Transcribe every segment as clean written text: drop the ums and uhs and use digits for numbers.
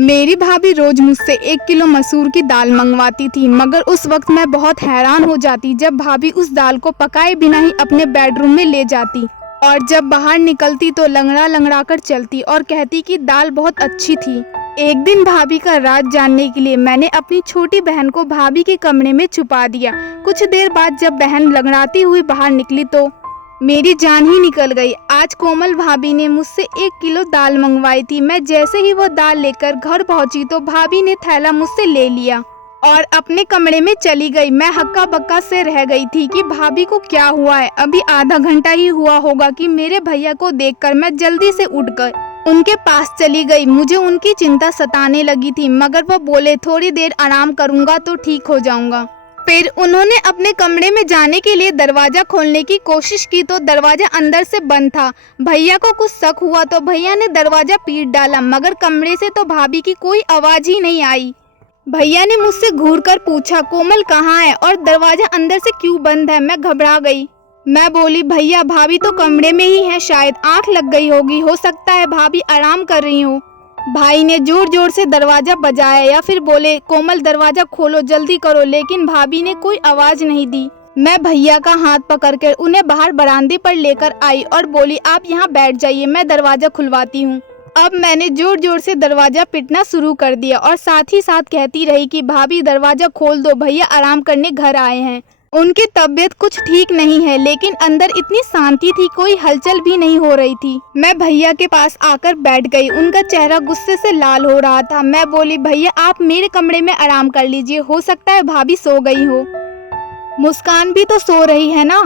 मेरी भाभी रोज मुझसे 1 किलो मसूर की दाल मंगवाती थी, मगर उस वक्त मैं बहुत हैरान हो जाती जब भाभी उस दाल को पकाए बिना ही अपने बेडरूम में ले जाती और जब बाहर निकलती तो लंगड़ा लंगड़ा कर चलती और कहती कि दाल बहुत अच्छी थी। एक दिन भाभी का राज जानने के लिए मैंने अपनी छोटी बहन को भाभी के कमरे में छुपा दिया। कुछ देर बाद जब बहन लंगड़ाती हुई बाहर निकली तो मेरी जान ही निकल गई। आज कोमल भाभी ने मुझसे 1 किलो दाल मंगवाई थी। मैं जैसे ही वो दाल लेकर घर पहुंची तो भाभी ने थैला मुझसे ले लिया और अपने कमरे में चली गई। मैं हक्का बक्का से रह गई थी कि भाभी को क्या हुआ है। अभी आधा घंटा ही हुआ होगा कि मेरे भैया को देखकर मैं जल्दी से उठ कर उनके पास चली गई। मुझे उनकी चिंता सताने लगी थी, मगर वो बोले थोड़ी देर आराम करूंगा तो ठीक हो जाऊंगा। फिर उन्होंने अपने कमरे में जाने के लिए दरवाजा खोलने की कोशिश की तो दरवाजा अंदर से बंद था। भैया को कुछ शक हुआ तो भैया ने दरवाजा पीट डाला, मगर कमरे से तो भाभी की कोई आवाज ही नहीं आई। भैया ने मुझसे घूरकर पूछा, कोमल कहाँ है और दरवाजा अंदर से क्यों बंद है? मैं घबरा गई। मैं बोली, भैया भाभी तो कमरे में ही है, शायद आंख लग गई होगी, हो सकता है भाभी आराम कर रही हो। भाई ने जोर जोर से दरवाजा बजाया या फिर बोले, कोमल दरवाजा खोलो, जल्दी करो, लेकिन भाभी ने कोई आवाज नहीं दी। मैं भैया का हाथ पकड़कर उन्हें बाहर बरामदे पर लेकर आई और बोली, आप यहाँ बैठ जाइए, मैं दरवाजा खुलवाती हूँ। अब मैंने जोर जोर से दरवाजा पीटना शुरू कर दिया और साथ ही साथ कहती रही कि भाभी दरवाजा खोल दो, भैया आराम करने घर आए हैं। उनकी तबीयत कुछ ठीक नहीं है, लेकिन अंदर इतनी शांति थी, कोई हलचल भी नहीं हो रही थी। मैं भैया के पास आकर बैठ गई। उनका चेहरा गुस्से से लाल हो रहा था। मैं बोली, भैया आप मेरे कमरे में आराम कर लीजिए, हो सकता है भाभी सो गई हो। मुस्कान भी तो सो रही है ना?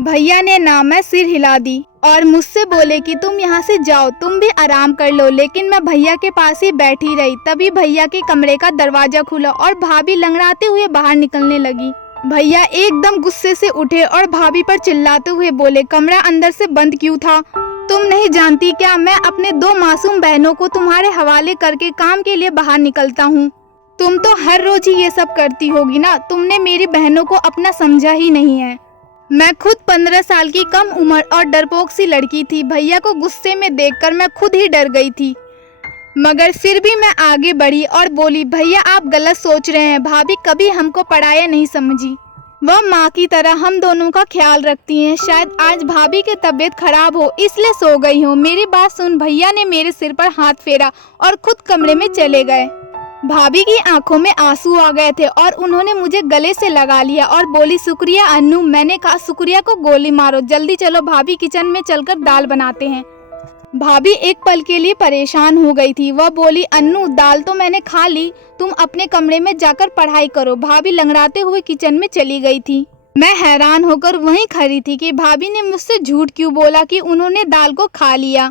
भैया ने ना मैं सिर हिला दी और मुझसे बोले कि तुम यहाँ से जाओ, तुम भी आराम कर लो। लेकिन मैं भैया के पास ही बैठी रही। तभी भैया के कमरे का दरवाजा खुला और भाभी लंगड़ाते हुए बाहर निकलने लगी। भैया एकदम गुस्से से उठे और भाभी पर चिल्लाते हुए बोले, कमरा अंदर से बंद क्यों था? तुम नहीं जानती क्या, मैं अपने 2 मासूम बहनों को तुम्हारे हवाले करके काम के लिए बाहर निकलता हूँ। तुम तो हर रोज ही ये सब करती होगी ना, तुमने मेरी बहनों को अपना समझा ही नहीं है। मैं खुद 15 साल की कम उम्र और डरपोक सी लड़की थी। भैया को गुस्से में देखकर मैं खुद ही डर गई थी, मगर फिर भी मैं आगे बढ़ी और बोली, भैया आप गलत सोच रहे हैं, भाभी कभी हमको पराया नहीं समझी। वह माँ की तरह हम दोनों का ख्याल रखती हैं। शायद आज भाभी की तबीयत खराब हो इसलिए सो गई हो। मेरी बात सुन भैया ने मेरे सिर पर हाथ फेरा और खुद कमरे में चले गए। भाभी की आंखों में आंसू आ गए थे और उन्होंने मुझे गले से लगा लिया और बोली, शुक्रिया अन्नू। मैंने कहा, शुक्रिया को गोली मारो, जल्दी चलो, भाभी किचन में चलकर दाल बनाते हैं। भाभी एक पल के लिए परेशान हो गई थी। वह बोली, अन्नू दाल तो मैंने खा ली, तुम अपने कमरे में जाकर पढ़ाई करो। भाभी लंगड़ाते हुए किचन में चली गई थी। मैं हैरान होकर वहीं खड़ी थी कि भाभी ने मुझसे झूठ क्यों बोला कि उन्होंने दाल को खा लिया,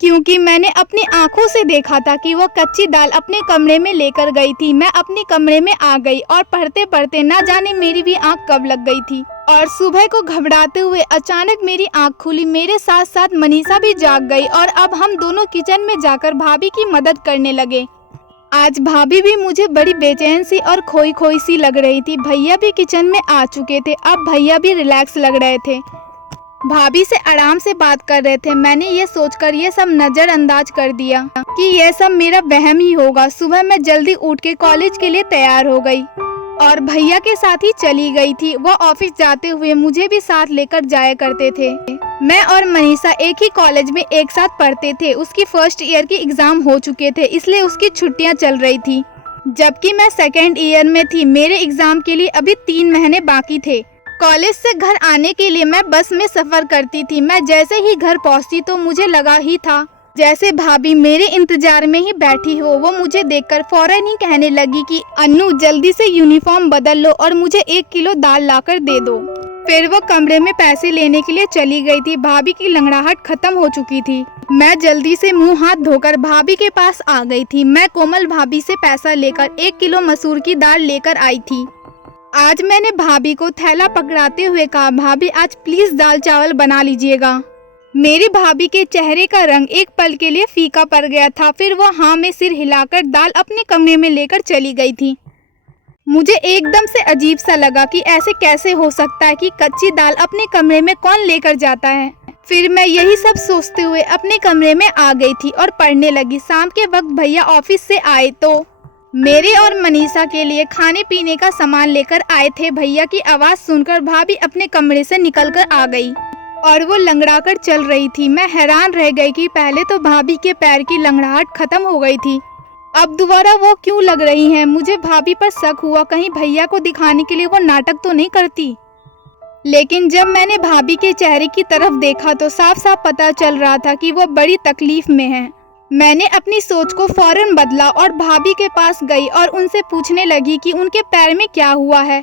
क्योंकि मैंने अपनी आंखों से देखा था कि वह कच्ची दाल अपने कमरे में लेकर गई थी। मैं अपने कमरे में आ गई और पढ़ते पढ़ते ना जाने मेरी भी आंख कब लग गई थी और सुबह को घबराते हुए अचानक मेरी आंख खुली। मेरे साथ साथ मनीषा भी जाग गई और अब हम दोनों किचन में जाकर भाभी की मदद करने लगे। आज भाभी भी मुझे बड़ी बेचैन सी और खोई खोई सी लग रही थी। भैया भी किचन में आ चुके थे। अब भैया भी रिलैक्स लग रहे थे, भाभी से आराम से बात कर रहे थे। मैंने ये सोचकर ये सब नजरअंदाज कर दिया कि यह सब मेरा वहम ही होगा। सुबह मैं जल्दी उठ के कॉलेज के लिए तैयार हो गई और भैया के साथ ही चली गई थी। वह ऑफिस जाते हुए मुझे भी साथ लेकर जाया करते थे। मैं और मनीषा एक ही कॉलेज में एक साथ पढ़ते थे। उसकी फर्स्ट ईयर के एग्जाम हो चुके थे, इसलिए उसकी छुट्टियां चल रही थी, जबकि मैं सेकेंड ईयर में थी। मेरे एग्जाम के लिए अभी 3 महीने बाकी थे। कॉलेज से घर आने के लिए मैं बस में सफर करती थी। मैं जैसे ही घर पहुंची तो मुझे लगा ही था जैसे भाभी मेरे इंतजार में ही बैठी हो। वो मुझे देखकर फौरन ही कहने लगी कि अन्नू जल्दी से यूनिफॉर्म बदल लो और मुझे 1 किलो दाल लाकर दे दो। फिर वो कमरे में पैसे लेने के लिए चली गई थी। भाभी की लंगड़ाहट खत्म हो चुकी थी। मैं जल्दी से मुंह हाथ धोकर भाभी के पास आ गई थी। मैं कोमल भाभी से पैसा लेकर 1 किलो मसूर की दाल लेकर आई थी। आज मैंने भाभी को थैला पकड़ाते हुए कहा, भाभी आज प्लीज दाल चावल बना लीजिएगा। मेरी भाभी के चेहरे का रंग एक पल के लिए फीका पड़ गया था। फिर वो हाँ में सिर हिलाकर दाल अपने कमरे में लेकर चली गई थी। मुझे एकदम से अजीब सा लगा कि ऐसे कैसे हो सकता है कि कच्ची दाल अपने कमरे में कौन लेकर जाता है। फिर मैं यही सब सोचते हुए अपने कमरे में आ गई थी और पढ़ने लगी। शाम के वक्त भैया ऑफिस से आए तो मेरे और मनीषा के लिए खाने पीने का सामान लेकर आए थे। भैया की आवाज़ सुनकर भाभी अपने कमरे से निकलकर आ गई और वो लंगड़ा कर चल रही थी। मैं हैरान रह गई कि पहले तो भाभी के पैर की लंगड़ाहट खत्म हो गई थी, अब दोबारा वो क्यों लग रही हैं। मुझे भाभी पर शक हुआ, कहीं भैया को दिखाने के लिए वो नाटक तो नहीं करती। लेकिन जब मैंने भाभी के चेहरे की तरफ देखा तो साफ साफ पता चल रहा था कि वो बड़ी तकलीफ में है। मैंने अपनी सोच को फौरन बदला और भाभी के पास गई और उनसे पूछने लगी कि उनके पैर में क्या हुआ है।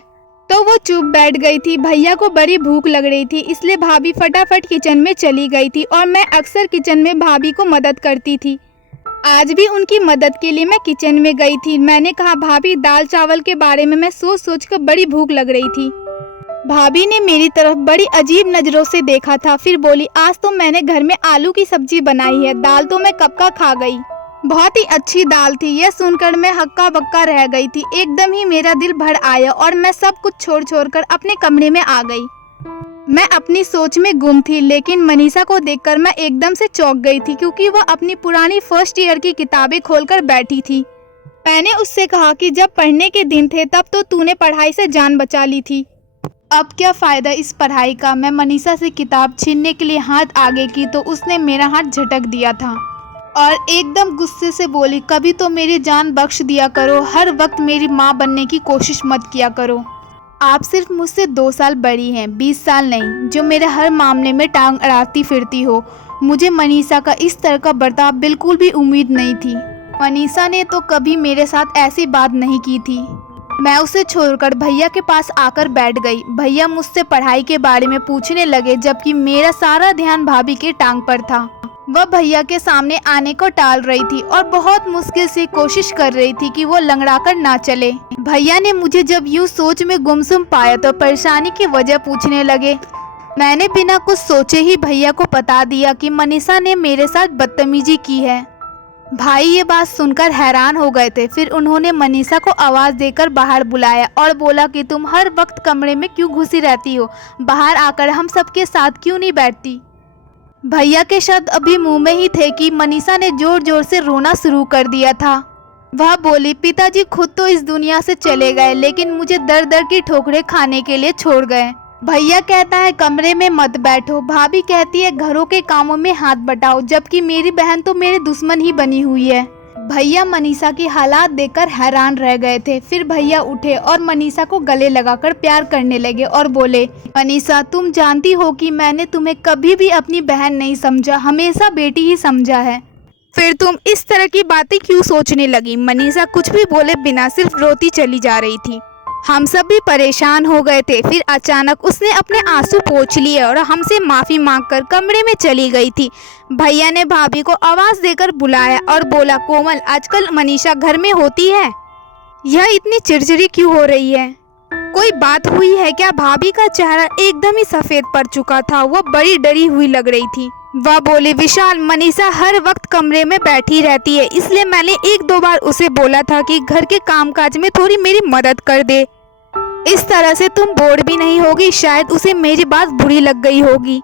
तो वो चुप बैठ गई थी। भैया को बड़ी भूख लग रही थी, इसलिए भाभी फटाफट किचन में चली गई थी और मैं अक्सर किचन में भाभी को मदद करती थी। आज भी उनकी मदद के लिए मैं किचन में गई थी। मैंने कहा, भाभी दाल चावल के बारे में मैं सोच सोच कर बड़ी भूख लग रही थी। भाभी ने मेरी तरफ बड़ी अजीब नज़रों से देखा था, फिर बोली, आज तो मैंने घर में आलू की सब्जी बनाई है, दाल तो मैं कब का खा गई। बहुत ही अच्छी दाल थी। यह सुनकर मैं हक्का बक्का रह गई थी। एकदम ही मेरा दिल भर आया और मैं सब कुछ छोड़ कर अपने कमरे में आ गई। मैं अपनी सोच में गुम थी, लेकिन मनीषा को देखकर मैं एकदम से चौंक गई थी, क्योंकि वह अपनी पुरानी फर्स्ट ईयर की किताबें खोलकर बैठी थी। मैंने उससे कहा कि जब पढ़ने के दिन थे तब तो तूने पढ़ाई से जान बचा ली थी, अब क्या फ़ायदा इस पढ़ाई का। मैं मनीषा से किताब छीनने के लिए हाथ आगे की तो उसने मेरा हाथ झटक दिया था और एकदम गुस्से से बोली, कभी तो मेरी जान बख्श दिया करो, हर वक्त मेरी माँ बनने की कोशिश मत किया करो। आप सिर्फ मुझसे 2 साल बड़ी हैं, 20 साल नहीं, जो मेरे हर मामले में टांग अड़ाती फिरती हो। मुझे मनीषा का इस तरह का बर्ताव बिल्कुल भी उम्मीद नहीं थी। मनीषा ने तो कभी मेरे साथ ऐसी बात नहीं की थी। मैं उसे छोड़कर भैया के पास आकर बैठ गई। भैया मुझसे पढ़ाई के बारे में पूछने लगे, जबकि मेरा सारा ध्यान भाभी के टांग पर था। वह भैया के सामने आने को टाल रही थी और बहुत मुश्किल से कोशिश कर रही थी कि वो लंगड़ाकर ना चले। भैया ने मुझे जब यूँ सोच में गुमसुम पाया तो परेशानी की वजह पूछने लगे। मैंने बिना कुछ सोचे ही भैया को बता दिया कि मनीषा ने मेरे साथ बदतमीजी की है। भाई ये बात सुनकर हैरान हो गए थे। फिर उन्होंने मनीषा को आवाज़ देकर बाहर बुलाया और बोला कि तुम हर वक्त कमरे में क्यों घुसी रहती हो, बाहर आकर हम सबके साथ क्यों नहीं बैठती। भैया के शब्द अभी मुंह में ही थे कि मनीषा ने जोर जोर से रोना शुरू कर दिया था। वह बोली, पिताजी खुद तो इस दुनिया से चले गए, लेकिन मुझे दर दर की ठोकरें खाने के लिए छोड़ गए। भैया कहता है कमरे में मत बैठो, भाभी कहती है घरों के कामों में हाथ बटाओ, जबकि मेरी बहन तो मेरे दुश्मन ही बनी हुई है। भैया मनीषा की हालात देखकर हैरान रह गए थे। फिर भैया उठे और मनीषा को गले लगाकर प्यार करने लगे और बोले, मनीषा तुम जानती हो कि मैंने तुम्हें कभी भी अपनी बहन नहीं समझा, हमेशा बेटी ही समझा है। फिर तुम इस तरह की बातें क्यों सोचने लगी। मनीषा कुछ भी बोले बिना सिर्फ रोती चली जा रही थी। हम सब भी परेशान हो गए थे। फिर अचानक उसने अपने आंसू पोंछ लिए और हमसे माफ़ी मांगकर कमरे में चली गई थी। भैया ने भाभी को आवाज़ देकर बुलाया और बोला, कोमल आजकल मनीषा घर में होती है, यह इतनी चिड़चिड़ी क्यों हो रही है, कोई बात हुई है क्या। भाभी का चेहरा एकदम ही सफ़ेद पड़ चुका था, वह बड़ी डरी हुई लग रही थी। वह बोली, विशाल मनीषा हर वक्त कमरे में बैठी रहती है, इसलिए मैंने 1-2 बार उसे बोला था कि घर के कामकाज में थोड़ी मेरी मदद कर दे, इस तरह से तुम बोर भी नहीं होगी। शायद उसे मेरी बात बुरी लग गई होगी।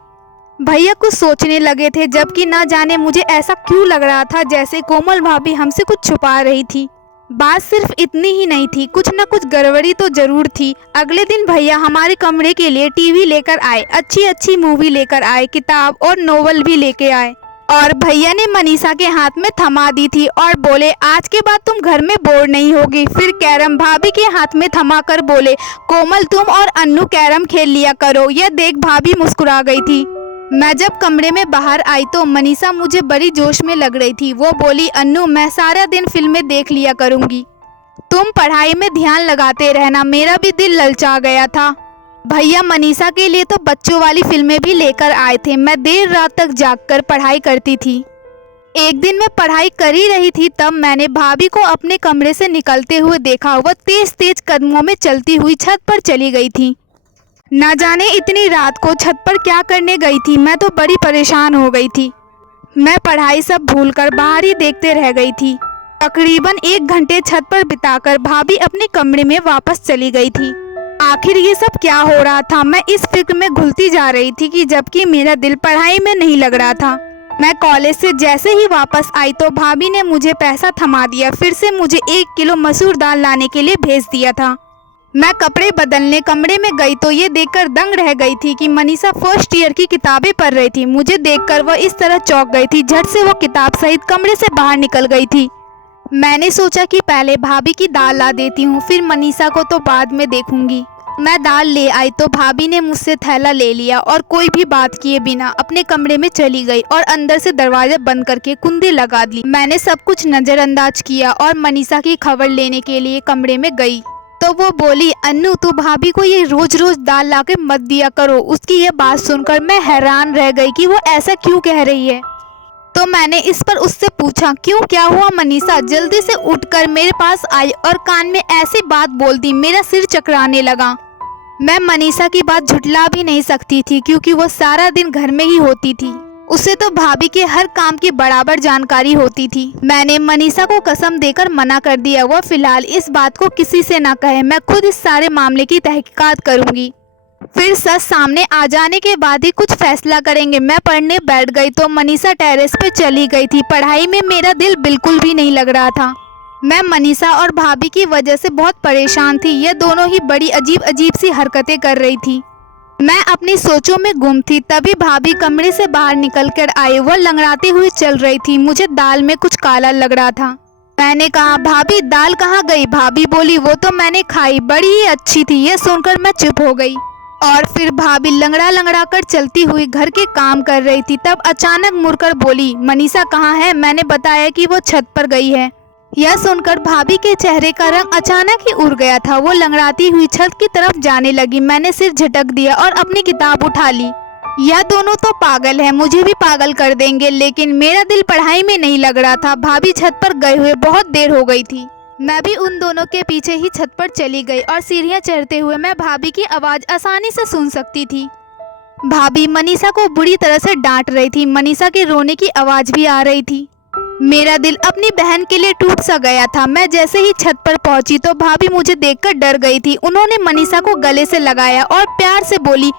भैया कुछ सोचने लगे थे, जबकि ना जाने मुझे ऐसा क्यों लग रहा था जैसे कोमल भाभी हमसे कुछ छुपा रही थी। बात सिर्फ इतनी ही नहीं थी, कुछ न कुछ गड़बड़ी तो जरूर थी। अगले दिन भैया हमारे कमरे के लिए टीवी लेकर आए, अच्छी अच्छी मूवी लेकर आए, किताब और नोवेल भी लेके आए और भैया ने मनीषा के हाथ में थमा दी थी और बोले, आज के बाद तुम घर में बोर नहीं होगी। फिर कैरम भाभी के हाथ में थमा कर बोले, कोमल तुम और अन्नू कैरम खेल लिया करो। यह देख भाभी मुस्कुरा गई थी। मैं जब कमरे में बाहर आई तो मनीषा मुझे बड़ी जोश में लग रही थी। वो बोली, अन्नू मैं सारा दिन फिल्में देख लिया करूँगी, तुम पढ़ाई में ध्यान लगाते रहना। मेरा भी दिल ललचा गया था। भैया मनीषा के लिए तो बच्चों वाली फिल्में भी लेकर आए थे। मैं देर रात तक जागकर पढ़ाई करती थी। एक दिन मैं पढ़ाई कर ही रही थी, तब मैंने भाभी को अपने कमरे से निकलते हुए देखा। वह तेज तेज कदमों में चलती हुई छत पर चली गई थी। न जाने इतनी रात को छत पर क्या करने गई थी। मैं तो बड़ी परेशान हो गई थी। मैं पढ़ाई सब भूलकर बाहर ही देखते रह गई थी। तकरीबन 1 घंटे छत पर बिताकर भाभी अपने कमरे में वापस चली गई थी। आखिर ये सब क्या हो रहा था। मैं इस फिक्र में घुलती जा रही थी कि जबकि मेरा दिल पढ़ाई में नहीं लग रहा था। मैं कॉलेज से जैसे ही वापस आई तो भाभी ने मुझे पैसा थमा दिया, फिर से मुझे 1 किलो मसूर दाल लाने के लिए भेज दिया था। मैं कपड़े बदलने कमरे में गई तो ये देखकर दंग रह गई थी कि मनीषा फर्स्ट ईयर की किताबें पढ़ रही थी। मुझे देखकर वह इस तरह चौंक गई थी, झट से वो किताब सहित कमरे से बाहर निकल गई थी। मैंने सोचा कि पहले भाभी की दाल ला देती हूँ, फिर मनीषा को तो बाद में देखूंगी। मैं दाल ले आई तो भाभी ने मुझसे थैला ले लिया और कोई भी बात किए बिना अपने कमरे में चली गई और अंदर से दरवाजा बंद करके कुंडी लगा दी। मैंने सब कुछ नजरअंदाज किया और मनीषा की खबर लेने के लिए कमरे में गई तो वो बोली, अन्नू तू भाभी को ये रोज रोज दाल लाके मत दिया करो। उसकी ये बात सुनकर मैं हैरान रह गई कि वो ऐसा क्यों कह रही है। तो मैंने इस पर उससे पूछा, क्यों, क्या हुआ। मनीषा जल्दी से उठकर मेरे पास आई और कान में ऐसी बात बोल दी, मेरा सिर चकराने लगा। मैं मनीषा की बात झुठला भी नहीं सकती थी क्योंकि वो सारा दिन घर में ही होती थी। उसे तो भाभी के हर काम की बराबर जानकारी होती थी। मैंने मनीषा को कसम देकर मना कर दिया, वो फिलहाल इस बात को किसी से ना कहे, मैं खुद इस सारे मामले की तहकीकात करूंगी। फिर सच सामने आ जाने के बाद ही कुछ फैसला करेंगे। मैं पढ़ने बैठ गई तो मनीषा टेरेस पे चली गई थी। पढ़ाई में मेरा दिल बिल्कुल भी नहीं लग रहा था। मैं मनीषा और भाभी की वजह से बहुत परेशान थी। ये दोनों ही बड़ी अजीब अजीब सी हरकतें कर रही थी। मैं अपनी सोचों में गुम थी। तभी भाभी कमरे से बाहर निकल कर आई। वो लंगड़ाते हुए चल रही थी। मुझे दाल में कुछ काला लग रहा था। मैंने कहा, भाभी दाल कहाँ गई। भाभी बोली, वो तो मैंने खाई, बड़ी ही अच्छी थी। ये सुनकर मैं चुप हो गई और फिर भाभी लंगड़ा लंगड़ा कर चलती हुई घर के काम कर रही थी। तब अचानक मुड़कर बोली, मनीषा कहाँ है। मैंने बताया कि वो छत पर गई है। यह सुनकर भाभी के चेहरे का रंग अचानक ही उड़ गया था। वो लंगड़ाती हुई छत की तरफ जाने लगी। मैंने सिर झटक दिया और अपनी किताब उठा ली। यह दोनों तो पागल है, मुझे भी पागल कर देंगे। लेकिन मेरा दिल पढ़ाई में नहीं लग रहा था। भाभी छत पर गए हुए बहुत देर हो गई थी। मैं भी उन दोनों के पीछे ही छत पर चली गई और सीढ़ियां चढ़ते हुए मैं भाभी की आवाज आसानी से सुन सकती थी। भाभी मनीषा को बुरी तरह से डांट रही थी। मनीषा के रोने की आवाज भी आ रही थी। मेरा दिल अपनी बहन के लिए टूट सा गया था। मैं जैसे ही छत पर पहुंची तो भाभी मुझे देखकर डर गई थी। उन्होंने मनीषा को गले से लगाया और प्यार से बोली,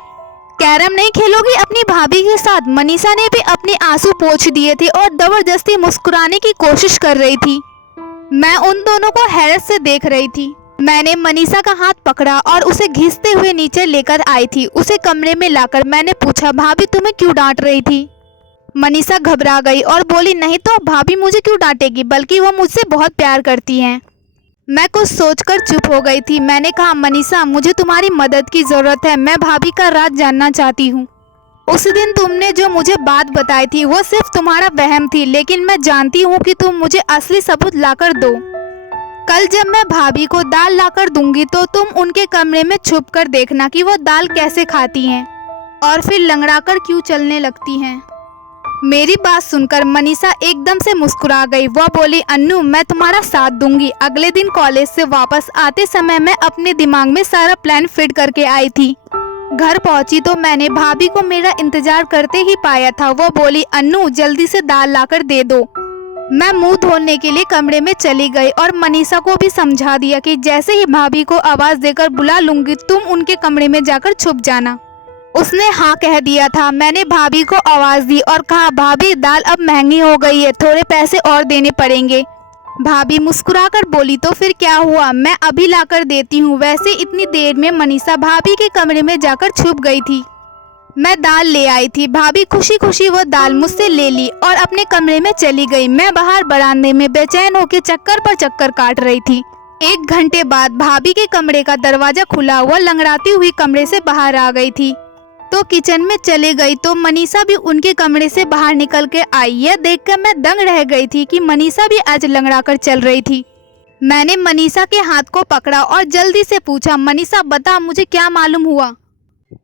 कैरम नहीं खेलोगी अपनी भाभी के साथ। मनीषा ने भी अपने आंसू पोंछ दिए थे और जबरदस्ती मुस्कुराने की कोशिश कर रही थी। मैं उन दोनों को हैरत से देख रही थी। मैंने मनीषा का हाथ पकड़ा और उसे घिसते हुए नीचे लेकर आई थी। उसे कमरे में लाकर मैंने पूछा, भाभी तुम्हें क्यों डांट रही थी। मनीषा घबरा गई और बोली, नहीं तो भाभी मुझे क्यों डांटेगी, बल्कि वो मुझसे बहुत प्यार करती हैं। मैं कुछ सोचकर चुप हो गई थी। मैंने कहा, मनीषा मुझे तुम्हारी मदद की ज़रूरत है। मैं भाभी का राज जानना चाहती हूँ। उस दिन तुमने जो मुझे बात बताई थी वो सिर्फ तुम्हारा वहम थी, लेकिन मैं जानती हूँ कि तुम मुझे असली सबूत लाकर दो। कल जब मैं भाभी को दाल लाकर दूंगी तो तुम उनके कमरे में छुप कर देखना कि वो दाल कैसे खाती हैं और फिर लंगड़ाकर क्यों चलने लगती हैं। मेरी बात सुनकर मनीषा एकदम से मुस्कुरा गई। वह बोली, अन्नू मैं तुम्हारा साथ दूंगी। अगले दिन कॉलेज से वापस आते समय मैं अपने दिमाग में सारा प्लान फिट करके आई थी। घर पहुंची तो मैंने भाभी को मेरा इंतजार करते ही पाया था। वो बोली, अन्नू जल्दी से दाल लाकर दे दो। मैं मुंह धोने के लिए कमरे में चली गई और मनीषा को भी समझा दिया कि जैसे ही भाभी को आवाज देकर बुला लूंगी तुम उनके कमरे में जाकर छुप जाना। उसने हाँ कह दिया था। मैंने भाभी को आवाज दी और कहा, भाभी दाल अब महंगी हो गई है, थोड़े पैसे और देने पड़ेंगे। भाभी मुस्कुराकर बोली, तो फिर क्या हुआ, मैं अभी लाकर देती हूँ। वैसे इतनी देर में मनीषा भाभी के कमरे में जाकर छुप गई थी। मैं दाल ले आई थी। भाभी खुशी खुशी वो दाल मुझसे ले ली और अपने कमरे में चली गई। मैं बाहर बरामदे में बेचैन होकर चक्कर पर चक्कर काट रही थी। 1 घंटे बाद भाभी के कमरे का दरवाजा खुला। वह लंगड़ाती हुई कमरे से बाहर आ गई थी तो किचन में चले गई तो मनीषा भी उनके कमरे से बाहर निकल के आई। यह देखकर मैं दंग रह गई थी कि मनीषा भी आज लंगड़ाकर चल रही थी। मैंने मनीषा के हाथ को पकड़ा और जल्दी से पूछा, मनीषा बता मुझे क्या मालूम हुआ।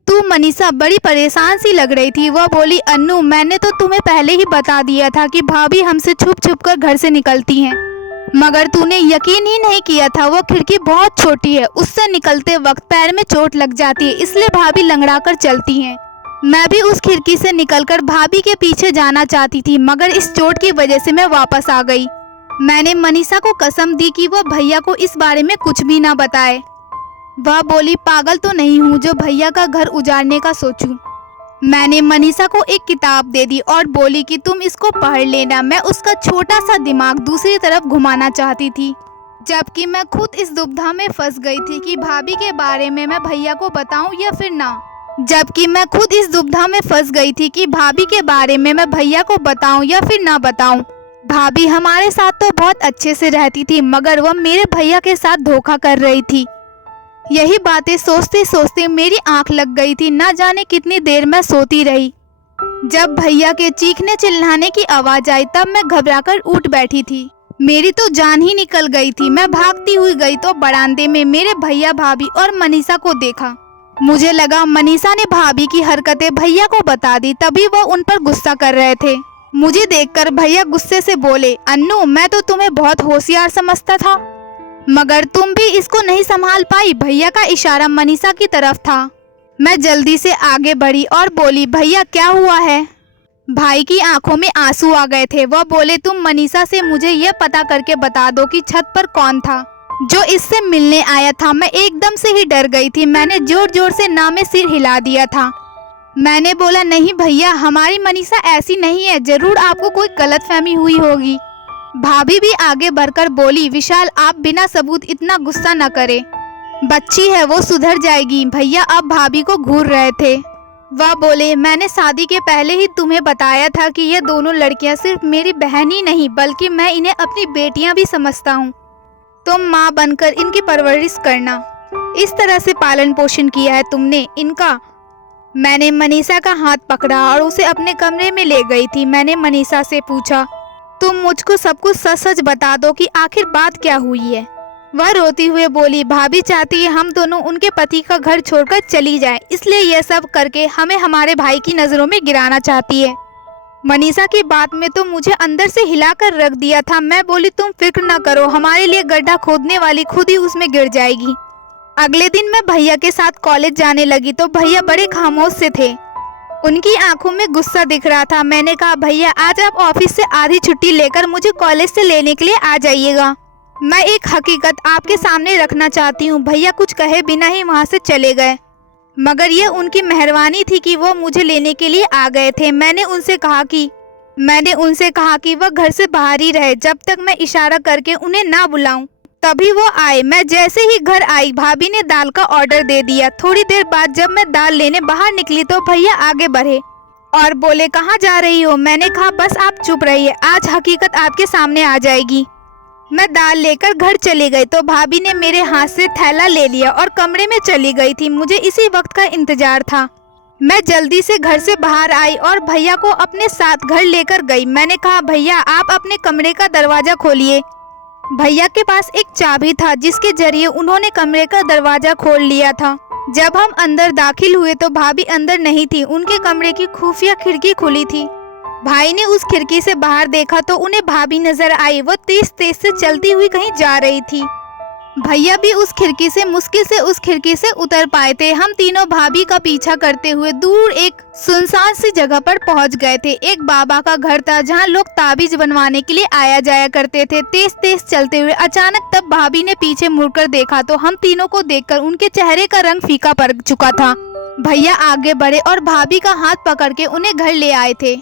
तू मनीषा बड़ी परेशान सी लग रही थी। वह बोली, अन्नू मैंने तो तुम्हें पहले ही बता दिया था कि भाभी हमसे छुप छुप कर घर से निकलती हैं, मगर तूने यकीन ही नहीं किया था। वो खिड़की बहुत छोटी है, उससे निकलते वक्त पैर में चोट लग जाती है, इसलिए भाभी लंगड़ा कर चलती हैं। मैं भी उस खिड़की से निकलकर भाभी के पीछे जाना चाहती थी, मगर इस चोट की वजह से मैं वापस आ गई। मैंने मनीषा को कसम दी कि वो भैया को इस बारे में कुछ भी ना बताए। वह बोली, पागल तो नहीं हूँ जो भैया का घर उजाड़ने का सोचूं। मैंने मनीषा को एक किताब दे दी और बोली कि तुम इसको पढ़ लेना। मैं उसका छोटा सा दिमाग दूसरी तरफ घुमाना चाहती थी, जबकि मैं खुद इस दुविधा में फंस गई थी कि भाभी के बारे में मैं भैया को बताऊं या फिर ना। भाभी हमारे साथ तो बहुत अच्छे से रहती थी, मगर वह मेरे भैया के साथ धोखा कर रही थी। यही बातें सोचते सोचते मेरी आंख लग गई थी। न जाने कितनी देर मैं सोती रही। जब भैया के चीखने चिल्लाने की आवाज आई तब मैं घबराकर उठ बैठी थी। मेरी तो जान ही निकल गई थी। मैं भागती हुई गई तो बरामदे में मेरे भैया, भाभी और मनीषा को देखा। मुझे लगा मनीषा ने भाभी की हरकतें भैया को बता दी, तभी वह उन पर गुस्सा कर रहे थे। मुझे देखकर भैया गुस्से से बोले, अन्नू मैं तो तुम्हें बहुत होशियार समझता था, मगर तुम भी इसको नहीं संभाल पाई। भैया का इशारा मनीषा की तरफ था। मैं जल्दी से आगे बढ़ी और बोली, भैया क्या हुआ है? भाई की आंखों में आंसू आ गए थे। वह बोले, तुम मनीषा से मुझे यह पता करके बता दो कि छत पर कौन था जो इससे मिलने आया था। मैं एकदम से ही डर गई थी। मैंने जोर जोर से ना में सिर हिला दिया था। मैंने बोला, नहीं भैया, हमारी मनीषा ऐसी नहीं है, जरूर आपको कोई गलतफहमी हुई होगी। भाभी भी आगे बढ़कर बोली, विशाल आप बिना सबूत इतना गुस्सा न करें, बच्ची है वो सुधर जाएगी। भैया अब भाभी को घूर रहे थे। वह बोले, मैंने शादी के पहले ही तुम्हें बताया था कि ये दोनों लड़कियां सिर्फ मेरी बहन ही नहीं बल्कि मैं इन्हें अपनी बेटियां भी समझता हूँ। तुम माँ बनकर इनकी परवरिश करना। इस तरह से पालन पोषण किया है तुमने इनका। मैंने मनीषा का हाथ पकड़ा और उसे अपने कमरे में ले गई थी। मैंने मनीषा से पूछा, तुम मुझको सब कुछ सच सच बता दो कि आखिर बात क्या हुई है। वह रोती हुए बोली, भाभी चाहती है हम दोनों उनके पति का घर छोड़कर चली जाएं, इसलिए यह सब करके हमें हमारे भाई की नज़रों में गिराना चाहती है। मनीषा की बात में तो मुझे अंदर से हिलाकर रख दिया था। मैं बोली, तुम फिक्र न करो, हमारे लिए गड्ढा खोदने वाली खुद ही उसमें गिर जाएगी। अगले दिन मैं भैया के साथ कॉलेज जाने लगी तो भैया बड़े खामोश से थे। उनकी आंखों में गुस्सा दिख रहा था। मैंने कहा, भैया आज आप ऑफिस से आधी छुट्टी लेकर मुझे कॉलेज से लेने के लिए आ जाइएगा। मैं एक हकीकत आपके सामने रखना चाहती हूँ। भैया कुछ कहे बिना ही वहाँ से चले गए, मगर ये उनकी मेहरबानी थी कि वो मुझे लेने के लिए आ गए थे। मैंने उनसे कहा कि वह घर से बाहर ही रहे जब तक मैं इशारा करके उन्हें ना बुलाऊं। तभी वो आए। मैं जैसे ही घर आई भाभी ने दाल का ऑर्डर दे दिया। थोड़ी देर बाद जब मैं दाल लेने बाहर निकली तो भैया आगे बढ़े और बोले, कहाँ जा रही हो? मैंने कहा, बस आप चुप रहिए, आज हकीकत आपके सामने आ जाएगी। मैं दाल लेकर घर चली गई तो भाभी ने मेरे हाथ से थैला ले लिया और कमरे में चली गई थी। मुझे इसी वक्त का इंतजार था। मैं जल्दी से घर से बाहर आई और भैया को अपने साथ घर लेकर गई। मैंने कहा, भैया आप अपने कमरे का दरवाजा खोलिए। भैया के पास एक चाबी था जिसके जरिए उन्होंने कमरे का दरवाजा खोल लिया था। जब हम अंदर दाखिल हुए तो भाभी अंदर नहीं थी। उनके कमरे की खुफिया खिड़की खुली थी। भाई ने उस खिड़की से बाहर देखा तो उन्हें भाभी नजर आई। वो तेज तेज से चलती हुई कहीं जा रही थी। भैया भी उस खिड़की से मुश्किल से उस खिड़की से उतर पाए थे। हम तीनों भाभी का पीछा करते हुए दूर एक सुनसान सी जगह पर पहुंच गए थे। एक बाबा का घर था जहां लोग ताबीज बनवाने के लिए आया जाया करते थे। तेज तेज चलते हुए अचानक तब भाभी ने पीछे मुड़कर देखा तो हम तीनों को देखकर उनके चेहरे का रंग फीका पड़ चुका था। भैया आगे बढ़े और भाभी का हाथ पकड़ के उन्हें घर ले आए थे।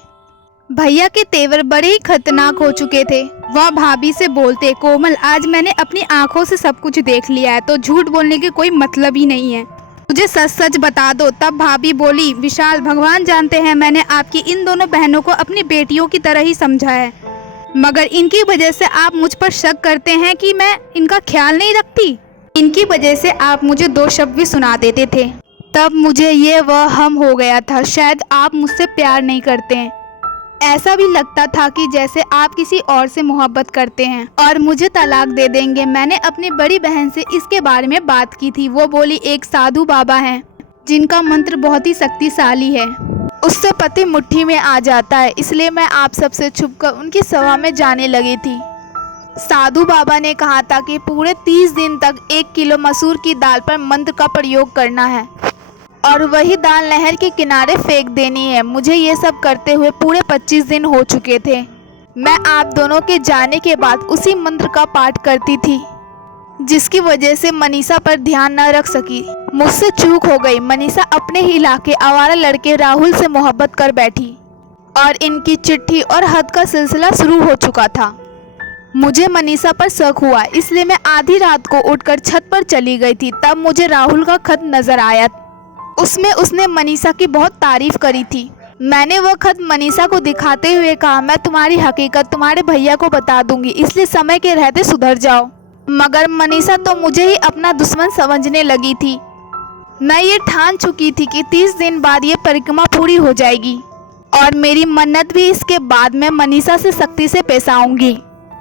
भैया के तेवर बड़े ही खतरनाक हो चुके थे। वह भाभी से बोलते, कोमल आज मैंने अपनी आंखों से सब कुछ देख लिया है तो झूठ बोलने के कोई मतलब ही नहीं है, मुझे सच सच बता दो। तब भाभी बोली, विशाल भगवान जानते हैं मैंने आपकी इन दोनों बहनों को अपनी बेटियों की तरह ही समझा है, मगर इनकी वजह से आप मुझ पर शक करते हैं कि मैं इनका ख्याल नहीं रखती। इनकी वजह से आप मुझे 2 शब्द भी सुना देते थे। तब मुझे ये वहम हो गया था शायद आप मुझसे प्यार नहीं करते हैं। ऐसा भी लगता था कि जैसे आप किसी और से मोहब्बत करते हैं और मुझे तलाक दे देंगे। मैंने अपनी बड़ी बहन से इसके बारे में बात की थी। वो बोली, एक साधु बाबा हैं जिनका मंत्र बहुत ही शक्तिशाली है, उससे पति मुट्ठी में आ जाता है, इसलिए मैं आप सबसे छुपकर उनकी सभा में जाने लगी थी। साधु बाबा ने कहा था कि पूरे 30 दिन तक 1 किलो मसूर की दाल पर मंत्र का प्रयोग करना है और वही दाल नहर के किनारे फेंक देनी है। मुझे ये सब करते हुए पूरे 25 दिन हो चुके थे। मैं आप दोनों के जाने के बाद उसी मंत्र का पाठ करती थी जिसकी वजह से मनीषा पर ध्यान न रख सकी। मुझसे चूक हो गई। मनीषा अपने ही इलाके आवारा लड़के राहुल से मोहब्बत कर बैठी और इनकी चिट्ठी और हद का सिलसिला शुरू हो चुका था। मुझे मनीषा पर शक हुआ, इसलिए मैं आधी रात को उठकर छत पर चली गई थी। तब मुझे राहुल का खत नजर आया। उसमें उसने मनीषा की बहुत तारीफ करी थी। मैंने वह खत मनीषा को दिखाते हुए कहा, मैं तुम्हारी हकीकत तुम्हारे भैया को बता दूंगी, इसलिए समय के रहते सुधर जाओ। मगर मनीषा तो मुझे ही अपना दुश्मन समझने लगी थी। मैं ये ठान चुकी थी कि 30 दिन बाद ये परिक्रमा पूरी हो जाएगी और मेरी मन्नत भी। इसके बाद मैं मनीषा से सख्ती से पेश आऊंगी।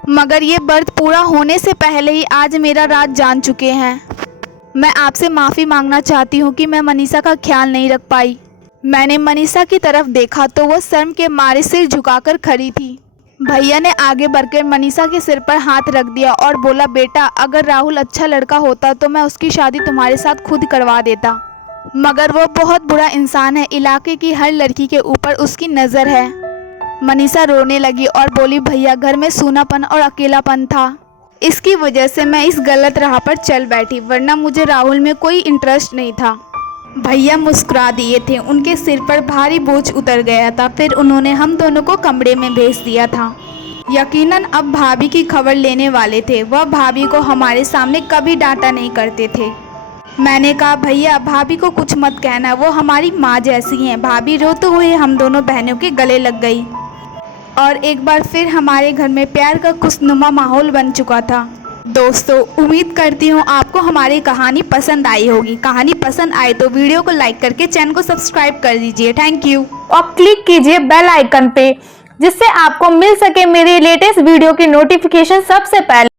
मगर ये व्रत पूरा होने से पहले ही आज मेरा राज जान चुके हैं। मैं आपसे माफ़ी मांगना चाहती हूँ कि मैं मनीषा का ख्याल नहीं रख पाई। मैंने मनीषा की तरफ देखा तो वह शर्म के मारे सिर झुकाकर खड़ी थी। भैया ने आगे बढ़कर मनीषा के सिर पर हाथ रख दिया और बोला, बेटा अगर राहुल अच्छा लड़का होता तो मैं उसकी शादी तुम्हारे साथ खुद करवा देता, मगर वो बहुत बुरा इंसान है। इलाके की हर लड़की के ऊपर उसकी नज़र है। मनीषा रोने लगी और बोली, भैया घर में सूनापन और अकेलापन था, इसकी वजह से मैं इस गलत राह पर चल बैठी, वरना मुझे राहुल में कोई इंटरेस्ट नहीं था। भैया मुस्कुरा दिए थे, उनके सिर पर भारी बोझ उतर गया था। फिर उन्होंने हम दोनों को कमरे में भेज दिया था। यकीनन अब भाभी की खबर लेने वाले थे। वह भाभी को हमारे सामने कभी डांटा नहीं करते थे। मैंने कहा, भैया भाभी को कुछ मत कहना, वो हमारी माँ जैसी हैं। भाभी रोते हुए हम दोनों बहनों के गले लग गई और एक बार फिर हमारे घर में प्यार का खुशनुमा माहौल बन चुका था। दोस्तों, उम्मीद करती हूँ आपको हमारी कहानी पसंद आई होगी। कहानी पसंद आए तो वीडियो को लाइक करके चैनल को सब्सक्राइब कर दीजिए। Thank you. और क्लिक कीजिए बेल आइकन पे, जिससे आपको मिल सके मेरी लेटेस्ट वीडियो की नोटिफिकेशन सबसे पहले।